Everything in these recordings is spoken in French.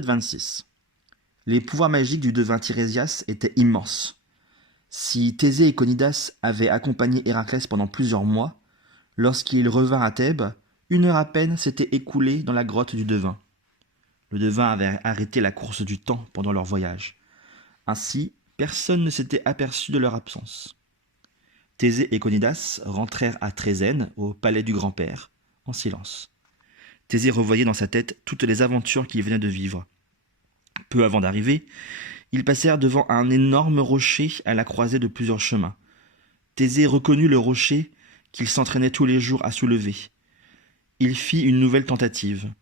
26. Les pouvoirs magiques du devin Tirésias étaient immenses. Si Thésée et Conidas avaient accompagné Héraclès pendant plusieurs mois, lorsqu'il revint à Thèbes, 1 heure à peine s'était écoulée dans la grotte du devin. Le devin avait arrêté la course du temps pendant leur voyage. Ainsi, personne ne s'était aperçu de leur absence. Thésée et Conidas rentrèrent à Trézène, au palais du grand-père, en silence. Thésée revoyait dans sa tête toutes les aventures qu'il venait de vivre. Peu avant d'arriver, ils passèrent devant un énorme rocher à la croisée de plusieurs chemins. Thésée reconnut le rocher qu'il s'entraînait tous les jours à soulever. Il fit une nouvelle tentative.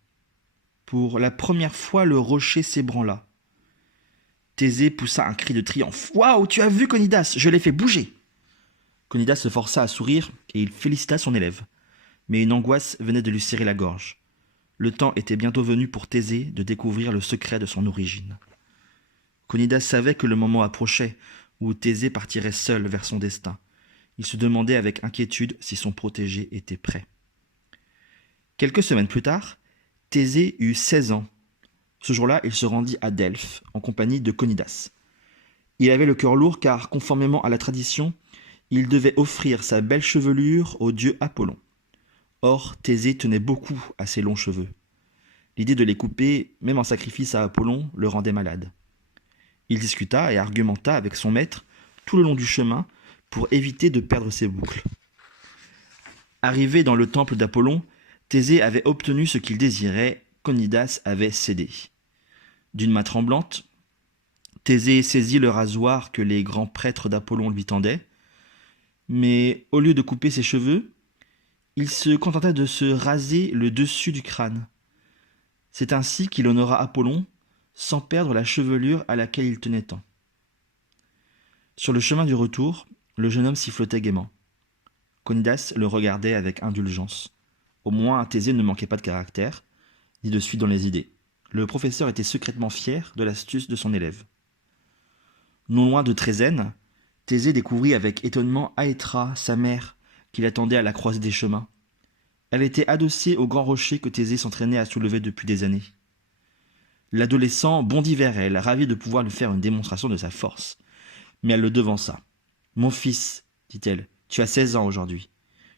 Pour la première fois, le rocher s'ébranla. Thésée poussa un cri de triomphe. « Waouh, tu as vu Conidas, je l'ai fait bouger !» Conidas se força à sourire et il félicita son élève. Mais une angoisse venait de lui serrer la gorge. Le temps était bientôt venu pour Thésée de découvrir le secret de son origine. Conidas savait que le moment approchait où Thésée partirait seul vers son destin. Il se demandait avec inquiétude si son protégé était prêt. Quelques semaines plus tard, Thésée eut 16 ans. Ce jour-là, il se rendit à Delphes en compagnie de Conidas. Il avait le cœur lourd car, conformément à la tradition, il devait offrir sa belle chevelure au dieu Apollon. Or, Thésée tenait beaucoup à ses longs cheveux. L'idée de les couper, même en sacrifice à Apollon, le rendait malade. Il discuta et argumenta avec son maître tout le long du chemin pour éviter de perdre ses boucles. Arrivé dans le temple d'Apollon, Thésée avait obtenu ce qu'il désirait, Conidas avait cédé. D'une main tremblante, Thésée saisit le rasoir que les grands prêtres d'Apollon lui tendaient, mais au lieu de couper ses cheveux, il se contenta de se raser le dessus du crâne. C'est ainsi qu'il honora Apollon, sans perdre la chevelure à laquelle il tenait tant. Sur le chemin du retour, le jeune homme sifflotait gaiement. Conidas le regardait avec indulgence. Au moins, Thésée ne manquait pas de caractère, ni de suite dans les idées. Le professeur était secrètement fier de l'astuce de son élève. Non loin de Trézène, Thésée découvrit avec étonnement Aétra, sa mère, qui l'attendait à la croisée des chemins. Elle était adossée au grand rocher que Thésée s'entraînait à soulever depuis des années. L'adolescent bondit vers elle, ravi de pouvoir lui faire une démonstration de sa force. Mais elle le devança. « Mon fils, dit-elle, tu as 16 ans aujourd'hui.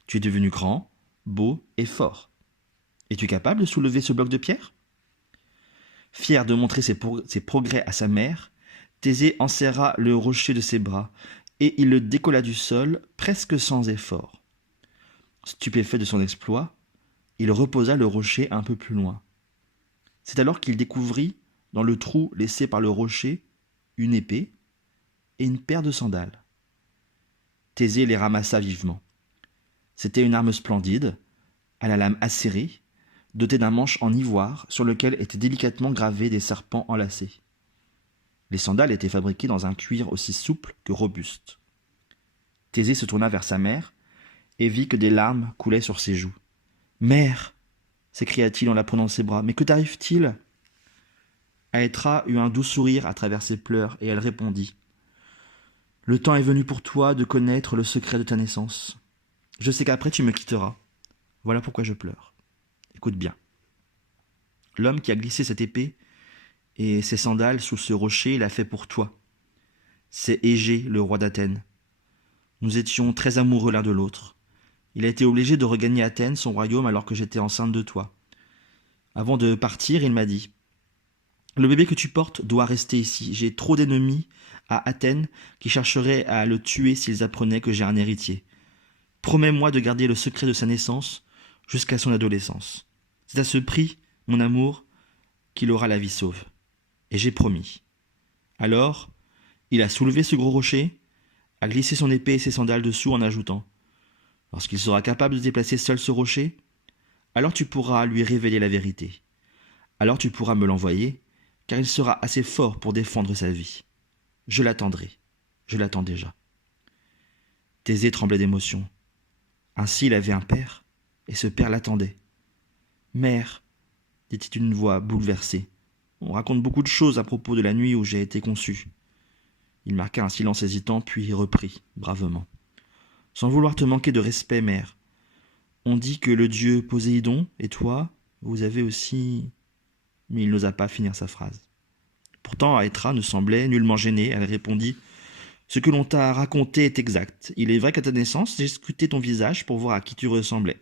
Tu es devenu grand, beau et fort. Es-tu capable de soulever ce bloc de pierre ?» Fier de montrer ses progrès à sa mère, Thésée enserra le rocher de ses bras, et il le décolla du sol presque sans effort. Stupéfait de son exploit, il reposa le rocher un peu plus loin. C'est alors qu'il découvrit, dans le trou laissé par le rocher, une épée et une paire de sandales. Thésée les ramassa vivement. C'était une arme splendide, à la lame acérée, dotée d'un manche en ivoire sur lequel étaient délicatement gravés des serpents enlacés. Les sandales étaient fabriquées dans un cuir aussi souple que robuste. Thésée se tourna vers sa mère et vit que des larmes coulaient sur ses joues. « Mère !» s'écria-t-il en la prenant dans ses bras. « Mais que t'arrive-t-il » Aétra eut un doux sourire à travers ses pleurs et elle répondit. « Le temps est venu pour toi de connaître le secret de ta naissance. Je sais qu'après tu me quitteras. Voilà pourquoi je pleure. Écoute bien. L'homme qui a glissé cette épée et ses sandales sous ce rocher l'a fait pour toi. C'est Égée, le roi d'Athènes. Nous étions très amoureux l'un de l'autre. Il a été obligé de regagner Athènes, son royaume, alors que j'étais enceinte de toi. Avant de partir, il m'a dit « Le bébé que tu portes doit rester ici. J'ai trop d'ennemis à Athènes qui chercheraient à le tuer s'ils apprenaient que j'ai un héritier. Promets-moi de garder le secret de sa naissance jusqu'à son adolescence. C'est à ce prix, mon amour, qu'il aura la vie sauve. » Et j'ai promis. Alors, il a soulevé ce gros rocher, a glissé son épée et ses sandales dessous en ajoutant « Lorsqu'il sera capable de déplacer seul ce rocher, alors tu pourras lui révéler la vérité. Alors tu pourras me l'envoyer, car il sera assez fort pour défendre sa vie. Je l'attendrai. Je l'attends déjà. » Thésée tremblait d'émotion. Ainsi il avait un père, et ce père l'attendait. « Mère, dit-il d'une voix bouleversée, on raconte beaucoup de choses à propos de la nuit où j'ai été conçu. » Il marqua un silence hésitant, puis reprit, bravement. « Sans vouloir te manquer de respect, mère, on dit que le dieu Poséidon et toi, vous avez aussi... » mais il n'osa pas finir sa phrase. Pourtant, Aethra ne semblait nullement gênée. Elle répondit: « Ce que l'on t'a raconté est exact. Il est vrai qu'à ta naissance, j'ai scruté ton visage pour voir à qui tu ressemblais.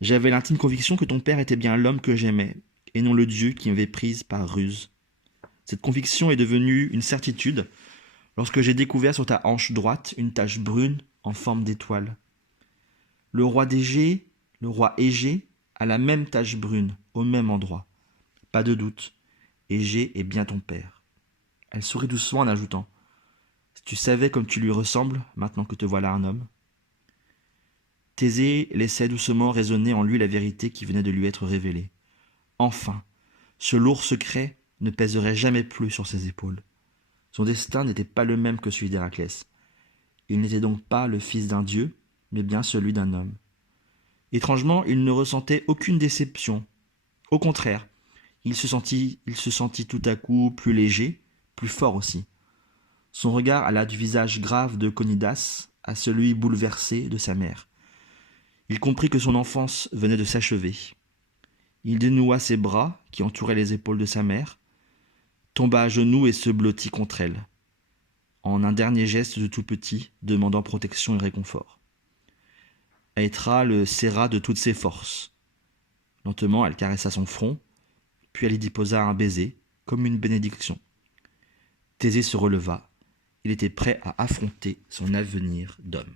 J'avais l'intime conviction que ton père était bien l'homme que j'aimais, et non le Dieu qui m'avait prise par ruse. Cette conviction est devenue une certitude lorsque j'ai découvert sur ta hanche droite une tache brune en forme d'étoile. Le roi Égée, a la même tache brune, au même endroit. Pas de doute, Égée est bien ton père. » Elle sourit doucement en ajoutant: « Si tu savais comme tu lui ressembles, maintenant que te voilà un homme. » Thésée laissait doucement résonner en lui la vérité qui venait de lui être révélée. Enfin, ce lourd secret ne pèserait jamais plus sur ses épaules. Son destin n'était pas le même que celui d'Héraclès. Il n'était donc pas le fils d'un dieu, mais bien celui d'un homme. Étrangement, il ne ressentait aucune déception. Au contraire, il se sentit tout à coup plus léger, plus fort aussi. Son regard alla du visage grave de Conidas à celui bouleversé de sa mère. Il comprit que son enfance venait de s'achever. Il dénoua ses bras qui entouraient les épaules de sa mère, tomba à genoux et se blottit contre elle, en un dernier geste de tout petit, demandant protection et réconfort. Aethra le serra de toutes ses forces. Lentement, elle caressa son front, puis elle y déposa un baiser, comme une bénédiction. Thésée se releva. Il était prêt à affronter son avenir d'homme.